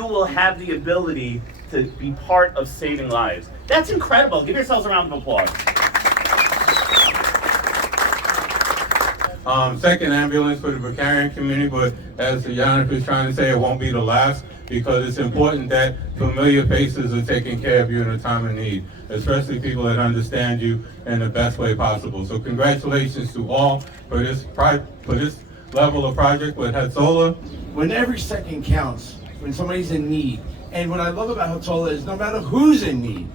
you will have the ability to be part of saving lives. That's incredible. Give yourselves a round of applause. Second ambulance for the Bucharian community, but as Yannick is trying to say, it won't be the last, because it's important that familiar faces are taking care of you in a time of need, especially people that understand you in the best way possible. So congratulations to all for this level of project with Hatzolah. When every second counts, when somebody's in need. And what I love about Hatzolah is no matter who's in need,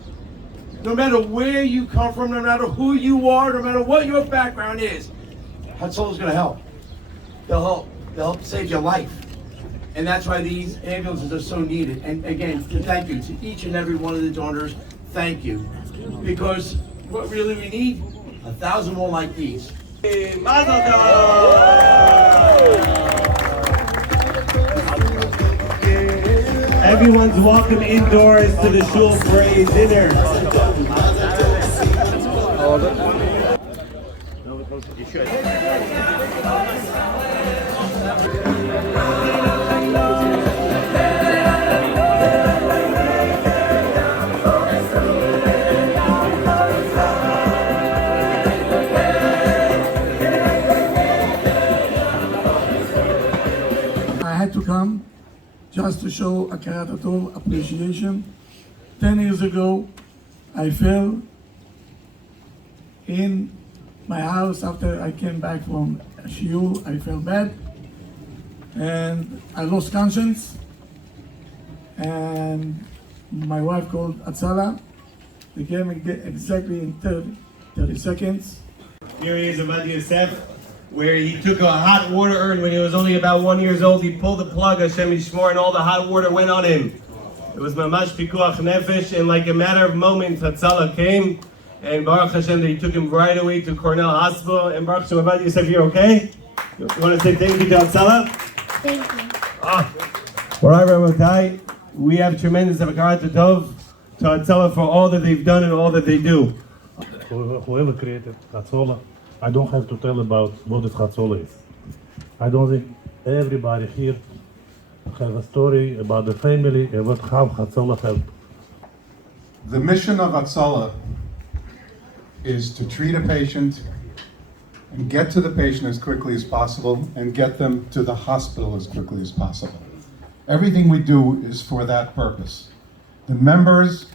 no matter where you come from, no matter who you are, no matter what your background is, Hatzolah's gonna help. They'll help save your life. And that's why these ambulances are so needed. And again, thank you to each and every one of the donors. Thank you. Because what really we need, 1,000 more like these. Everyone's welcome indoors to the Shul Praise dinner. I had to come just to show a Karat appreciation. 10 years ago, I fell in my house after I came back from a shiur. I felt bad and I lost conscience, and my wife called Hatzolah. They came exactly in 30 seconds. Here he is, Ahmad Yosef, where he took a hot water urn when he was only about 1 year old. He pulled the plug, Hashem Yishmor, and all the hot water went on him. It was mamash pikuach nefesh, and like a matter of moments, Hatzolah came, and Baruch Hashem, they took him right away to Cornell Hospital. And Baruch Hashem, Ahmad Yosef, you're okay? You want to say thank you to Hatzolah? Thank you. All right, Rabotai, we have tremendous Hakarat Tov to Hatzolah for all that they've done and all that they do. Whoever created Hatzolah, I don't have to tell about what this Hatzolah is. I don't think everybody here have a story about the family and how Hatzolah helped. The mission of Hatzolah is to treat a patient and get to the patient as quickly as possible and get them to the hospital as quickly as possible. Everything we do is for that purpose. The members,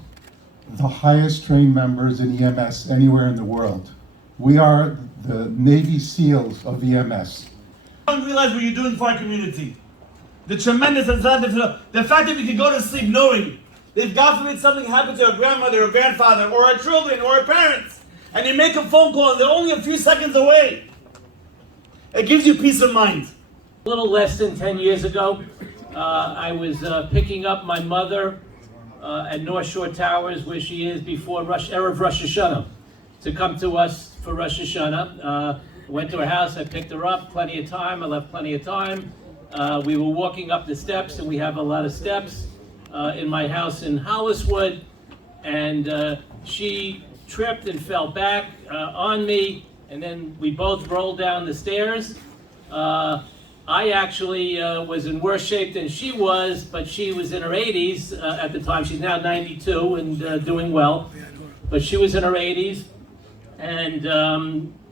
the highest trained members in EMS anywhere in the world. We are the Navy SEALs of EMS. I don't realize what you're doing for our community. The tremendous, the fact that we can go to sleep knowing that if God forbid something happened to our grandmother or grandfather or our children or our parents, and you make a phone call and they're only a few seconds away, it gives you peace of mind. A little less than 10 years ago, I was picking up my mother at North Shore Towers, where she is, before Erev Rosh Hashanah, to come to us for Rosh Hashanah. Went to her house, I picked her up, plenty of time, I left plenty of time. We were walking up the steps, and we have a lot of steps in my house in Holliswood, and she tripped and fell back on me, and then we both rolled down the stairs. I actually was in worse shape than she was, but she was in her 80s at the time. She's now 92 and doing well, but she was in her 80s. And,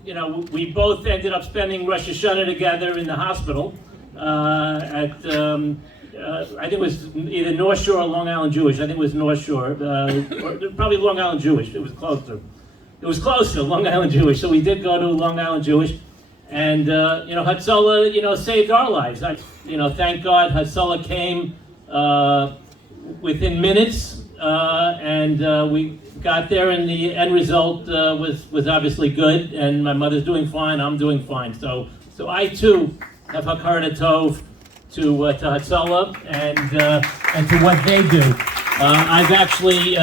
you know, we both ended up spending Rosh Hashanah together in the hospital at, I think it was either North Shore or Long Island Jewish. I think it was North Shore, or probably Long Island Jewish. It was closer. It was closer, Long Island Jewish. So we did go to Long Island Jewish. And, you know, Hatzolah, you know, saved our lives. Thank God Hatzolah came within minutes, and we got there, and the end result was obviously good, and my mother's doing fine, I'm doing fine. So I too have Hakarat Tov to Hatzolah and to what they do. I've actually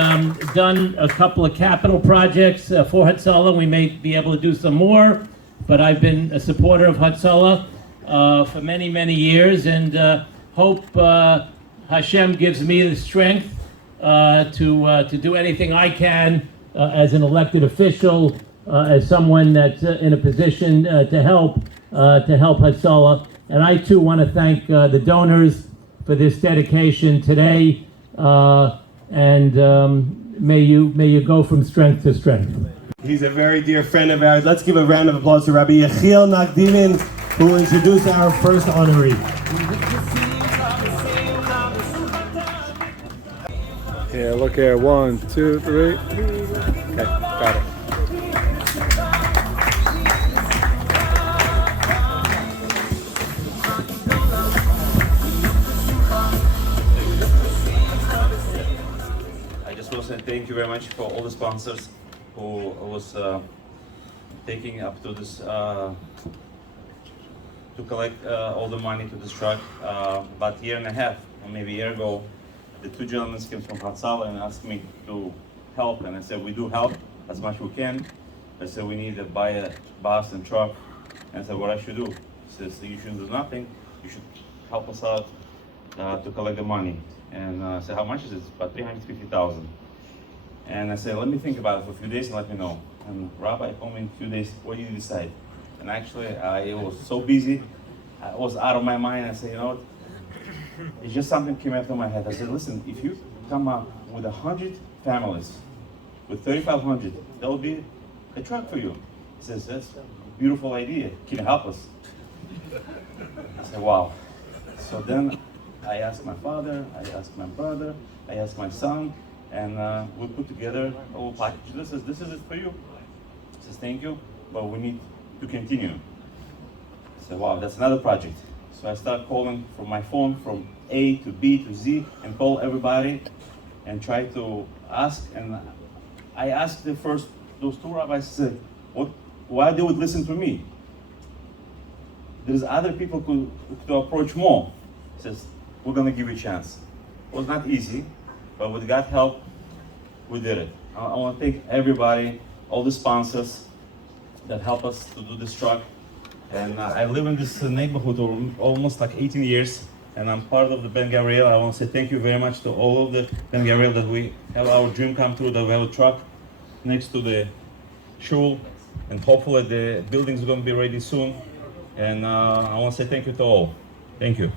done a couple of capital projects for Hatzolah. We may be able to do some more, but I've been a supporter of Hatzolah for many, many years, and hope Hashem gives me the strength to do anything I can as an elected official, as someone that's in a position to help Hatzolah. And I too want to thank the donors for this dedication today, and may you go from strength to strength. He's a very dear friend of ours. Let's give a round of applause to Rabbi Yechiel Nakdinin, who will introduce our first honoree. Yeah, look here. 1, 2, 3. Okay, got it. I just want to say thank you very much for all the sponsors who was taking up to this to collect all the money to this truck. About a year and a half, or maybe a year ago, the two gentlemen came from Hatzolah and asked me to help, and I said we do help as much as we can. I said we need to buy a bus and truck, and I said what I should do. He says you shouldn't do nothing. You should help us out to collect the money. And I said how much is it? It's about $350,000. And I said let me think about it for a few days and let me know. And Rabbi told me in a few days, what do you decide? And actually I was so busy, I was out of my mind. I said, you know what? It's just something came after my head. I said, listen, if you come up with 100 families, with 3,500, that will be a truck for you. He says, that's a beautiful idea. Can you help us? I said, wow. So then I asked my father, I asked my brother, I asked my son, and we put together a whole package. This is it for you. He says, thank you, but we need to continue. I said, wow, that's another project. So I started calling from my phone from A to B to Z and call everybody and try to ask. And I asked those two rabbis, I said, why they would listen to me? There's other people to approach more. He says, we're gonna give you a chance. It was not easy, but with God's help, we did it. I want to thank everybody, all the sponsors that help us to do this truck. And I live in this neighborhood almost like 18 years, and I'm part of the Ben Gabriel. I want to say thank you very much to all of the Ben Gabriel that we have our dream come true, that we have a truck next to the shul, and hopefully the building is going to be ready soon. And I want to say thank you to all. Thank you.